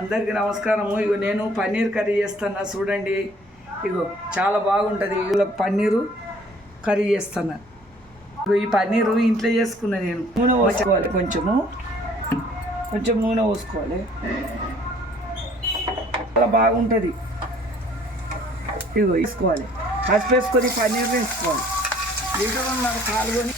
అందరికీ నమస్కారము. ఇగో నేను పన్నీర్ కర్రీ చేస్తున్నా చూడండి. ఇగో చాలా బాగుంటుంది. ఇగో పన్నీరు కర్రీ చేస్తున్నా. ఇగో ఈ పన్నీరు ఇంట్లో చేసుకున్నా నేను. నూనె పోసుకోవాలి, కొంచెం నూనె పోసుకోవాలి. చాలా బాగుంటుంది. ఇగో వేసుకోవాలి, పసుపు వేసుకొని పన్నీర్ వేసుకోవాలి. లీటర్ ఉన్నారు పాల్గొని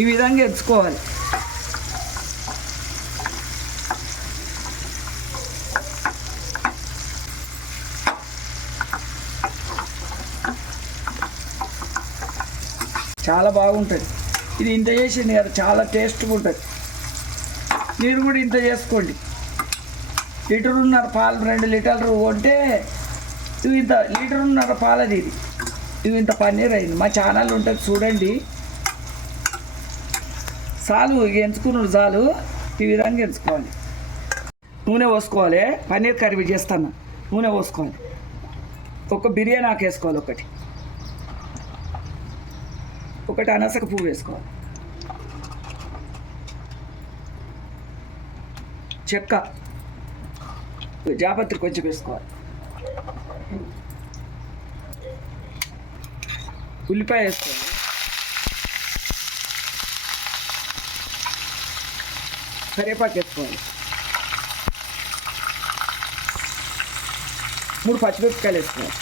ఈ విధంగా ఎంచుకోవాలి. చాలా బాగుంటుంది. ఇది ఇంత చేసింది కదా, చాలా టేస్ట్గా ఉంటుంది. మీరు కూడా ఇంత చేసుకోండి. లీటరున్నర పాలు, 2 లీటర్లు కొంటే ఇవి ఇంత లీటరున్నర పాలది. ఇవి ఇంత పన్నీర్ అయింది. మా ఛానల్ ఉంటుంది చూడండి. చాలు, ఎంచుకున్నాడు చాలు. ఈ విధంగా ఎంచుకోవాలి. నూనె పోసుకోవాలి. పన్నీర్ కర్రీ చేస్తాను. నూనె పోసుకోవాలి. ఒక బిర్యానీ ఆకు వేసుకోవాలి, ఒకటి అనసక పువ్వు వేసుకోవాలి, చెక్క, జాపత్రి కొంచెం వేసుకోవాలి, ఉల్లిపాయ వేసుకోవాలి, కరివేపాకు వేసుకోవాలి, 3 పచ్చిమిరపకాయలు వేసుకోవాలి,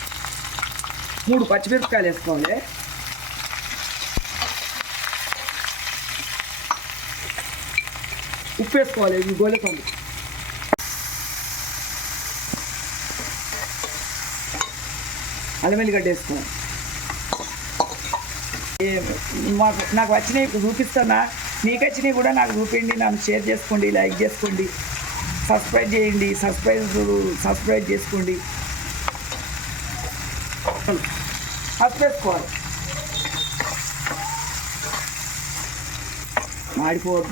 3 పచ్చిమిరపకాయలు వేసుకోవాలి. ఉప్పు వేసుకోవాలి. ఇవి గోలెకండి. అల్లం వెల్లిగడ్డ వేసుకోవాలి. నాకు వచ్చినవి చూపిస్తానా, మీకు వచ్చినవి కూడా నాకు చూపించండి. నన్ను షేర్ చేసుకోండి, లైక్ చేసుకోండి, సబ్స్క్రైబ్ చేయండి. సబ్స్క్రైబ్ చేసుకోండి. పసుపు వేసుకోవాలి.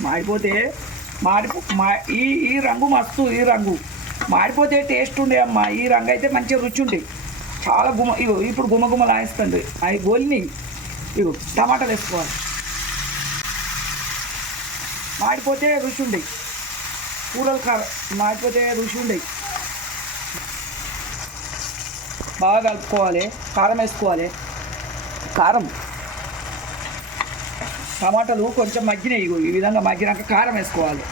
మాడిపోతే ఈ రంగు మస్తు. ఈ రంగు మాడిపోతే టేస్ట్ ఉండే అమ్మ. ఈ రంగు అయితే మంచిగా రుచి ఉండే. చాలా ఇగో ఇప్పుడు గుమగుమలు ఆయిస్తుంది. అవి గోలిని ఇగో టమాటాలు వేసుకోవాలి. మాడిపోతే రుచి ఉండే. కూరలు మాడిపోతే రుచి ఉండే. బాగా కలుపుకోవాలి. కారం వేసుకోవాలి. కారం, టమాటాలు కొంచెం మగ్గినాయి. ఇగో ఈ విధంగా మగ్గినాక కారం వేసుకోవాలి.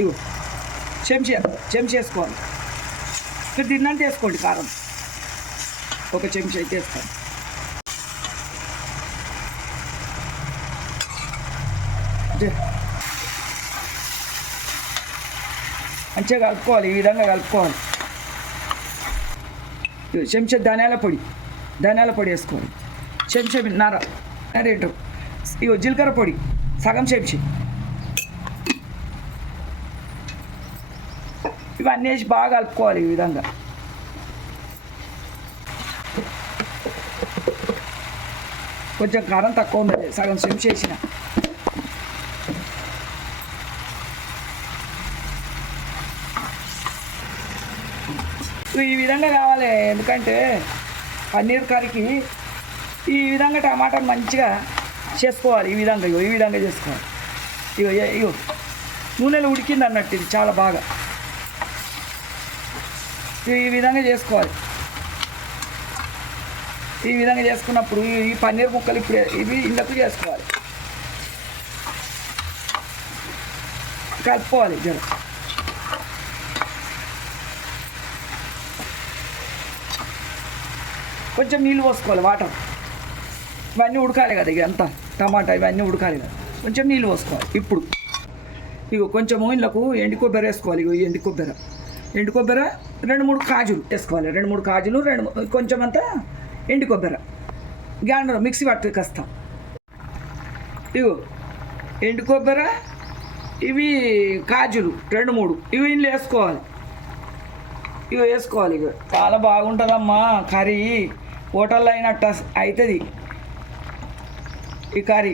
ఇగో చెంచా వేసుకోవాలి. మీరు తిన్నంత వేసుకోండి. కారం ఒక చెంచా అయితే వేసుకోండి. మంచిగా కలుపుకోవాలి. ఈ విధంగా కలుపుకోవాలి. చెంచా ధనియాల పొడి వేసుకోవాలి. చెంచా నరేంటో ఇగో జీలకర్ర పొడి సగం చెంచా. ఇవన్నీ వేసి బాగా కలుపుకోవాలి. ఈ విధంగా కొంచెం కారం తక్కువ ఉన్నది, సగం చెంచా వేసిన. ఈ విధంగా కావాలి. ఎందుకంటే పన్నీర్ కర్రీకి ఈ విధంగా టమాటాలు మంచిగా చేసుకోవాలి. ఈ విధంగా చేసుకోవాలి. ఇగో నూనెలో ఉడికింది అన్నట్టు. ఇది చాలా బాగా ఈ విధంగా చేసుకోవాలి. ఈ విధంగా చేసుకున్నప్పుడు ఈ పన్నీర్ ముక్కలు ఇప్పుడు ఇవి ఇందుకు చేసుకోవాలి. కలుపుకోవాలి. కొంచెం నీళ్ళు పోసుకోవాలి. వాటర్ ఇవన్నీ ఉడకాలి కదా. ఇక అంతా టమాటా ఇవన్నీ ఉడకాలి కదా. కొంచెం నీళ్ళు పోసుకోవాలి. ఇప్పుడు ఇగో కొంచెము ఇందుకు ఎండు కొబ్బరి వేసుకోవాలి. ఇగో ఎండు కొబ్బరి 2-3 కాజులు వేసుకోవాలి. 2-3 కాజులు, కొంచెం అంతా ఎండు కొబ్బరి గ్రైండర్ మిక్సీ పట్టుకొస్తాం. ఇగో ఎండు కొబ్బరి, ఇవి కాజులు 2-3 ఇవి ఇందులో వేసుకోవాలి. వేసుకోవాలి. ఇక చాలా బాగుంటుందమ్మా కర్రీ. హోటల్లో అయినట్టు అవుతుంది ఈ కర్రీ.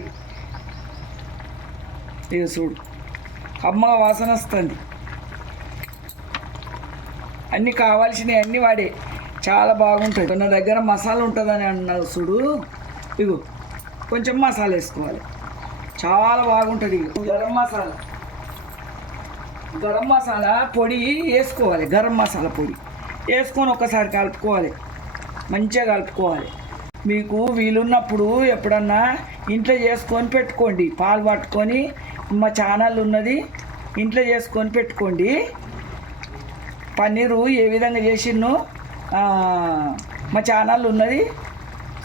ఇక చూడు, కమ్మగా వాసన వస్తుంది. అన్నీ కావాల్సినవి అన్నీ వాడే. చాలా బాగుంటుంది. నా దగ్గర మసాలా ఉంటుందని అన్నారు చూడు, ఇగో కొంచెం మసాలా వేసుకోవాలి, చాలా బాగుంటుంది. గరం మసాలా పొడి వేసుకోవాలి, గరం మసాలా పొడి వేసుకొని ఒకసారి కలుపుకోవాలి, మంచిగా కలుపుకోవాలి. మీకు వీలున్నప్పుడు ఎప్పుడన్నా ఇంట్లో చేసుకొని పెట్టుకోండి, పాలు పట్టుకొని మా ఛానల్ ఉన్నది, ఇంట్లో చేసుకొని పెట్టుకోండి. పన్నీరు ఏ విధంగా చేసినో మా ఛానల్ ఉన్నది,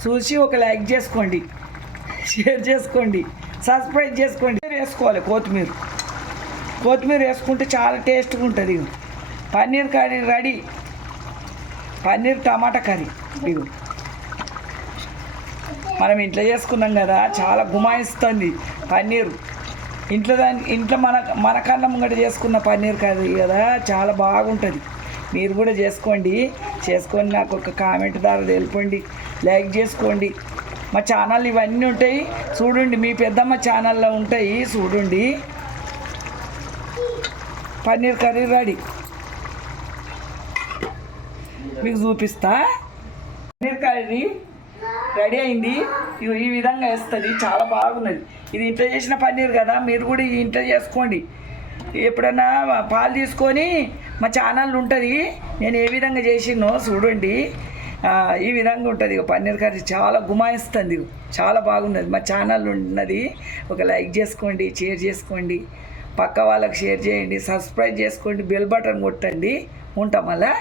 చూసి ఒక లైక్ చేసుకోండి, షేర్ చేసుకోండి, సబ్స్క్రైబ్ చేసుకోండి. వేసుకోవాలి కొత్తిమీర వేసుకుంటే చాలా టేస్ట్గా ఉంటుంది. పన్నీర్ కర్రీ రెడీ, పన్నీర్ టమాటా కర్రీ. ఇగో మనం ఇంట్లో చేసుకున్నాం కదా, చాలా గుమాయిస్తుంది పన్నీరు. ఇంట్లో మన కళ్ళ ముంగట చేసుకున్న పన్నీర్ కర్రీ కదా, చాలా బాగుంటుంది. మీరు కూడా చేసుకొని నాకు ఒక కామెంట్ ద్వారా తెలుపండి, లైక్ చేసుకోండి. మా ఛానల్ ఇవన్నీ ఉంటాయి చూడండి, మీ పెద్దమ్మ ఛానల్లో ఉంటాయి చూడండి. పన్నీర్ కర్రీ రెడీ, మీకు చూపిస్తా. పన్నీర్ కర్రీ రెడీ అయింది. ఈ విధంగా వేస్తుంది, చాలా బాగున్నది. ఇది ఇంట్లో చేసిన పన్నీర్ కదా, మీరు కూడా ఇంట్లో చేసుకోండి. ఎప్పుడన్నా పాలు తీసుకొని మా ఛానల్ ఉంటుంది, నేను ఏ విధంగా చేసినో చూడండి. ఈ విధంగా ఉంటుంది. పన్నీర్ కర్రీ చాలా గుమాయిస్తుంది, చాలా బాగున్నది. మా ఛానల్ ఉన్నది, ఒక లైక్ చేసుకోండి, షేర్ చేసుకోండి, పక్క వాళ్ళకి షేర్ చేయండి, సబ్స్క్రైబ్ చేసుకోండి, బెల్ బటన్ కొట్టండి. ఉంటాం అలా.